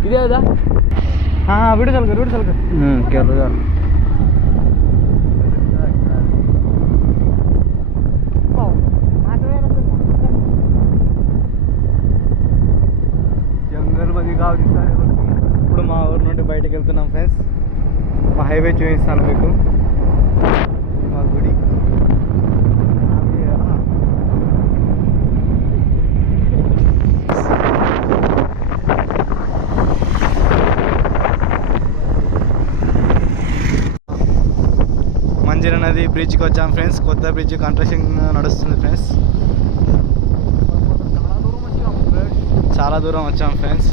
ఇదే కదా? విడు చల్క విడు చల్క కెర్రగా జంగల్ మది కావాలి ఇప్పుడు మా ఊరు నుండి బయటకు వెళ్తున్నాం ఫ్రెండ్స్ మా హైవే చూపిస్తాను మీకు. బ్రిడ్జ్కి వచ్చాం ఫ్రెండ్స్. కొత్త బ్రిడ్జ్ కన్స్ట్రక్షన్ నడుస్తుంది ఫ్రెండ్స్. చాలా దూరం వచ్చాం ఫ్రెండ్స్.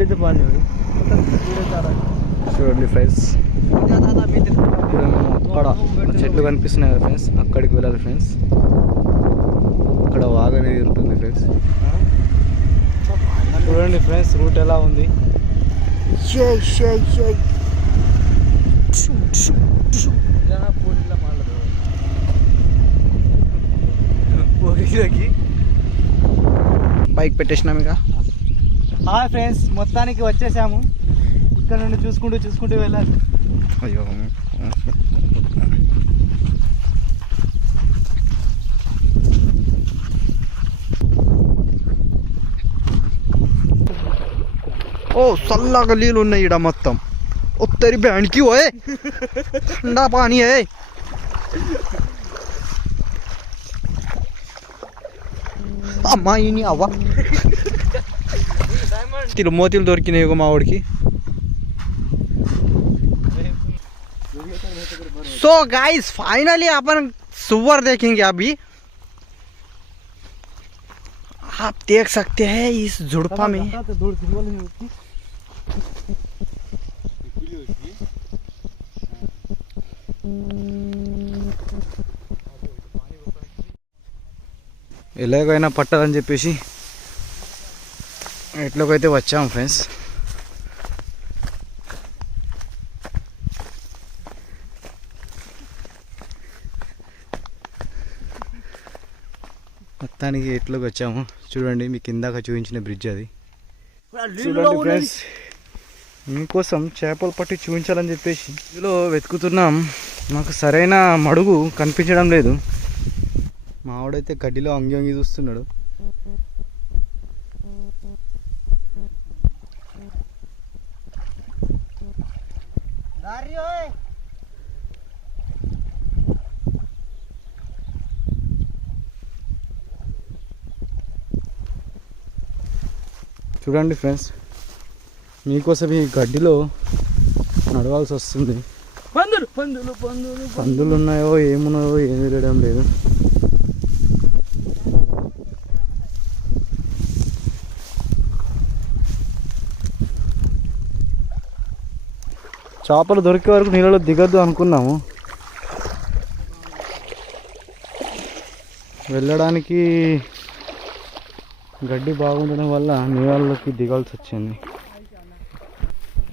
వీడైతే బాగానే చూడండి ఫ్రెండ్స్. అక్కడ చెట్లు కనిపిస్తున్నాయి కదా ఫ్రెండ్స్. అక్కడికి వెళ్ళాలి ఫ్రెండ్స్. అక్కడ వాగ్ అనేది ఉంటుంది ఫ్రెండ్స్. చూడండి ఫ్రెండ్స్ రూట్ ఎలా ఉంది? బైక్ పెట్టేసినాం ఇక. హాయ్ ఫ్రెండ్స్ మొత్తానికి వచ్చేసాము ఇక్కడ నుండి చూసుకుంటూ చూసుకుంటూ వెళ్ళాలి అయ్యో ఓ చల్లగా నీళ్ళు ఉన్నాయి ఈడ మొత్తం ఉత్తరి బ్యాండ్కి ఓయ్ ठंडा पानी है అమ్మా ఈయన అవ్వ తిరు మోతీలు దొరికినాయి ఇగో మా వాడికి सो गाइस फाइनली अपन सुअर देखेंगे अभी आप देख सकते हैं इस झुड़पा में ఎలాగైనా పట్టాలని చెప్పేసి ఎట్లోకైతే వచ్చాము ఫ్రెండ్స్. మొత్తానికి ఎట్లోకి వచ్చాము. చూడండి మీకు ఇందాక చూపించిన బ్రిడ్జ్ అది. చూడండి ఫ్రెండ్స్. మీకోసం చేపలు పట్టి చూపించాలని చెప్పేసి ఇందులో వెతుకుతున్నాం. మాకు సరైన మడుగు కనిపించడం లేదు. మావాడైతే గడ్డిలో అంగి అంగి చూస్తున్నాడు. చూడండి ఫ్రెండ్స్ మీకోసం ఈ గడ్డిలో నడవాల్సి వస్తుంది. పందులు పందులు పందులు పందులు. ఉన్నాయో ఏమున్నాయో ఏం తెలియడం లేదు. చేపలు దొరికే వరకు నీళ్ళలో దిగద్దు అనుకున్నాము. వెళ్ళడానికి గడ్డి బాగుండడం వల్ల నీళ్ళలోకి దిగాల్సి వచ్చింది.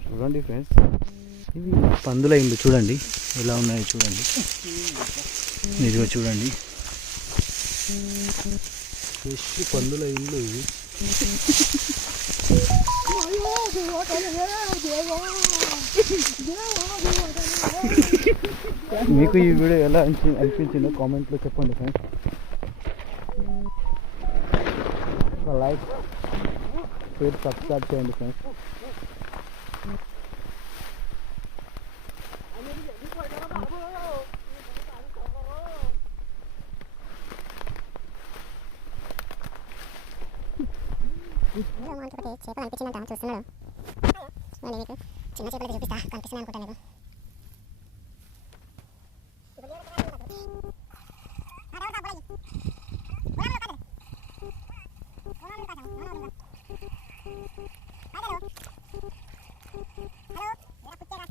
చూడండి ఫ్రెండ్స్. ఇవి పందులైంది చూడండి. ఎలా ఉన్నాయో చూడండి. ఇదిగో చూడండి. ఫ్రెష్ పందుల ఇల్లు ఇవి మీకు ఈ వీడియో ఎలా అనిపి అనిపించిందో కామెంట్లో చెప్పండి ఫ్రెండ్స్ లైక్ షేర్ సబ్స్క్రైబ్ చేయండి ఫ్రెండ్స్ ఒకటి చేపలు అనిపించిందంట చూస్తున్నాడు చూడండి మీకు చిన్న చేపలకి చూపిస్తా కనిపిస్తుంది అనుకుంటా మీకు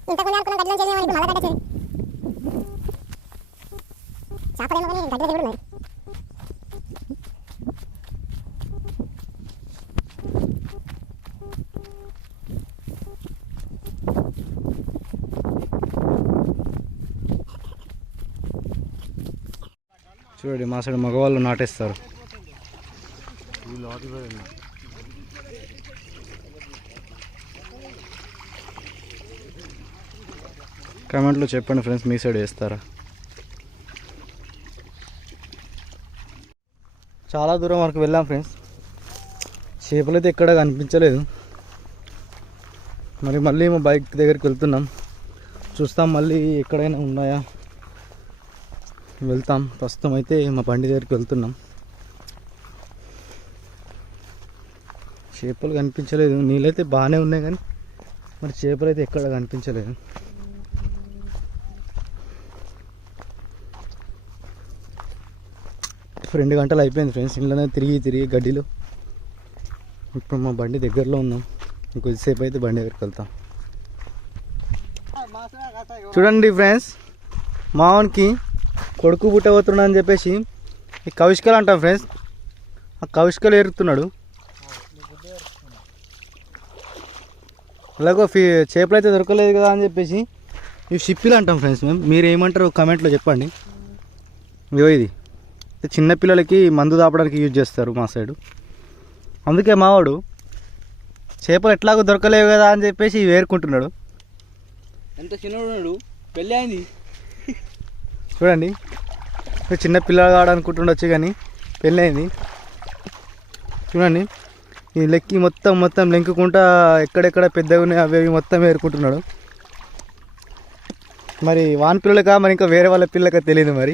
ఇంతకుముందు అనుకున్న గడ్డలో చేయాలి ఇప్పుడు మళ్ళా గడ్డ చేయాలి చేపలేమో కానీ గడ్డ కూడా ఉన్నాయి చూడండి మా సైడ్ మగవాళ్ళు నాటేస్తారు. కామెంట్లో చెప్పండి ఫ్రెండ్స్ మీ సైడ్ వేస్తారా? చాలా దూరం వరకు వెళ్ళాం ఫ్రెండ్స్ చేపలు అయితే ఎక్కడ కనిపించలేదు. మరి మళ్ళీ మా బైక్ దగ్గరికి వెళ్తున్నాం. చూస్తాం మళ్ళీ ఎక్కడైనా ఉన్నాయా? వెళ్తాం. ప్రస్తుతం అయితే మా బండి దగ్గరికి వెళ్తున్నాం. చేపలు కనిపించలేదు. నీళ్ళైతే బాగానే ఉన్నాయి కానీ మరి చేపలు అయితే ఎక్కడ కనిపించలేదు. రెండు గంటలు అయిపోయింది ఫ్రెండ్స్. ఇంట్లోనే తిరిగి తిరిగి గడ్డిలో. ఇప్పుడు మా బండి దగ్గరలో ఉన్నాం. ఇంకొద్దిసేపు అయితే బండి దగ్గరికి వెళ్తాం. చూడండి ఫ్రెండ్స్ మావన్కి కొడుకు పుట్టబోతున్నా అని చెప్పేసి ఈ కవిష్కలు అంటాం ఫ్రెండ్స్ ఆ కవిష్కలు ఏరుతున్నాడు. అలాగో ఫీ చేపలు అయితే దొరకలేదు కదా అని చెప్పేసి ఇవి షిప్పిలు అంటాం ఫ్రెండ్స్ మేము. మీరు ఏమంటారు కమెంట్లో చెప్పండి. ఇగో ఇది. చిన్నపిల్లలకి మందు దాపడానికి యూజ్ చేస్తారు మా సైడు అందుకే మావాడు చేపలు ఎట్లాగో దొరకలేవు కదా అని చెప్పేసి వేరుకుంటున్నాడు ఎంత చిన్నడు పెళ్ళి అయింది. చూడండి. చిన్న పిల్లగాడు అనుకుంటుండొచ్చు కానీ పెళ్ళైంది చూడండి. ఈ లెక్కి మొత్తం మొత్తం లెంకుకుంటా ఎక్కడెక్కడ పెద్దగా ఉన్నాయి అవి అవి మొత్తం ఏరుకుంటున్నాడు. మరి వాన్ పిల్లలకా? మరి ఇంకా వేరే వాళ్ళ పిల్లలకా తెలియదు మరి.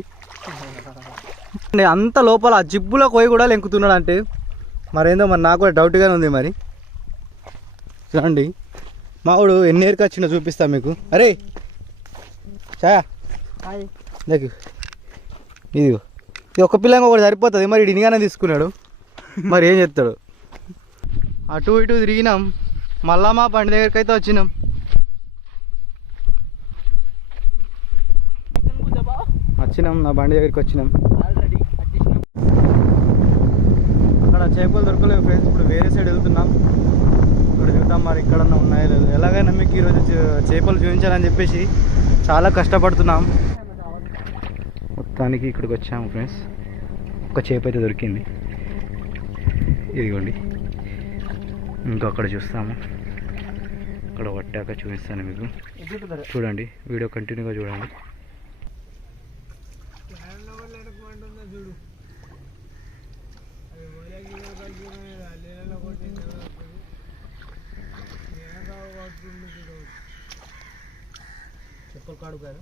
అంత లోపల ఆ జిబ్బులో పోయి కూడా లెంకుతున్నాడు అంటే మరేందో మరి నాకు కూడా డౌట్గానే ఉంది మరి. చూడండి. మావాడు ఎన్ని ఏరికి చూపిస్తా మీకు. అరే! ఛాయా. లేకు ఇదిగో. ఇది ఒక పిల్లంగా ఒకటి సరిపోతుంది. మరి ఇటు తీసుకున్నాడు. మరి ఏం చేస్తాడు? అటు ఇటు తిరిగినాం. మళ్ళా మా బండి దగ్గరికి అయితే వచ్చినాం. వచ్చినాం. నా బండి దగ్గరికి వచ్చినాం. అక్కడ చేపలు దొరకలేవు ఫ్రెండ్స్. ఇప్పుడు వేరే సైడ్ వెళ్తున్నాం. ఇక్కడ చూద్దాం మరి ఎక్కడన్నా ఉన్నాయో లేదు. ఎలాగైనా మీకు ఈరోజు చేపలు చూపించాలని చెప్పేసి చాలా కష్టపడుతున్నాం. మొత్తానికి ఇక్కడికి వచ్చాము ఫ్రెండ్స్ ఒక చేప అయితే దొరికింది. ఇదిగోండి. ఇంకా అక్కడ చూస్తాము. అక్కడ పట్టాక చూపిస్తాను మీకు. చూడండి వీడియో కంటిన్యూగా చూడండి. చెప్పలు కాడు కాదు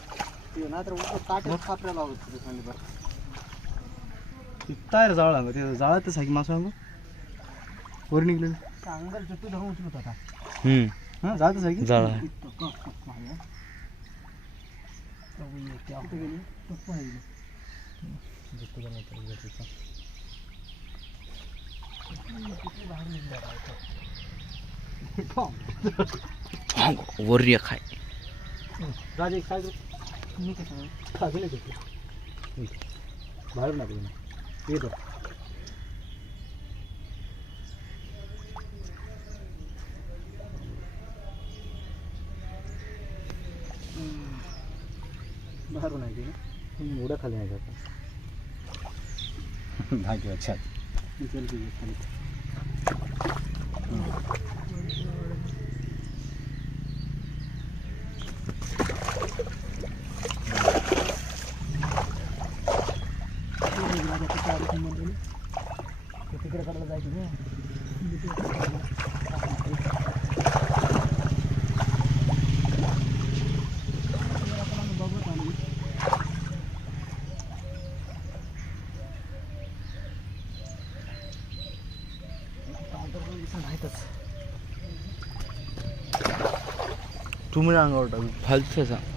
टायर जाळ हांगा ते जाळ तर सागी मासो हांगा वर निघलेले. हांगर जट्टू धरून उचलत आता हां जाळ तर सागी जाळ वर खाय. राजा एक बाहर बना देना ये दो बाहर बनाई देना खा लेना चाहता भाग्य अच्छा चल भी खाली तुम्ही अंगावर टाकू फालतू सांग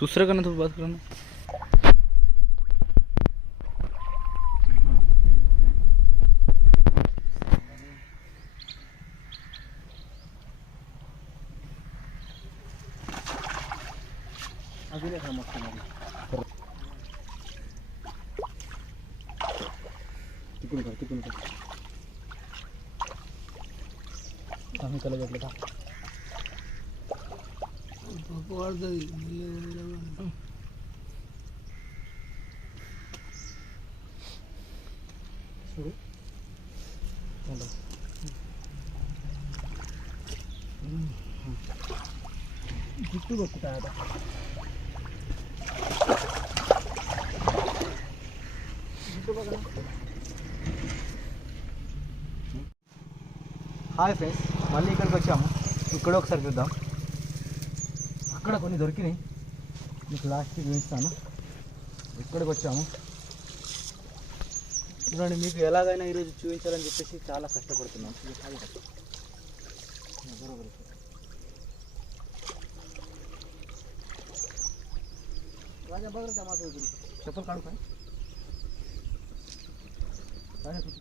दुसरं का ना तू बात कर ना अजून एक मस्त मध्ये तिकडून कर तिकडून कर. కలగట్లేదా? చూడు. గుట్టు కొట్టుతాడ హాయ్ ఫ్రెండ్స్ మళ్ళీ ఇక్కడికి వచ్చాము. ఇక్కడ ఒకసారి చూద్దాం. అక్కడ కొన్ని దొరికినాయి. మీకు లాస్ట్కి చూపిస్తాను. ఇక్కడికి వచ్చాము. చూడండి మీకు ఎలాగైనా ఈరోజు చూపించాలని చెప్పేసి చాలా కష్టపడుతున్నాం. ఇది ఖాళీ కట్టు. రాజా బగర్ చెప్పలు కాడు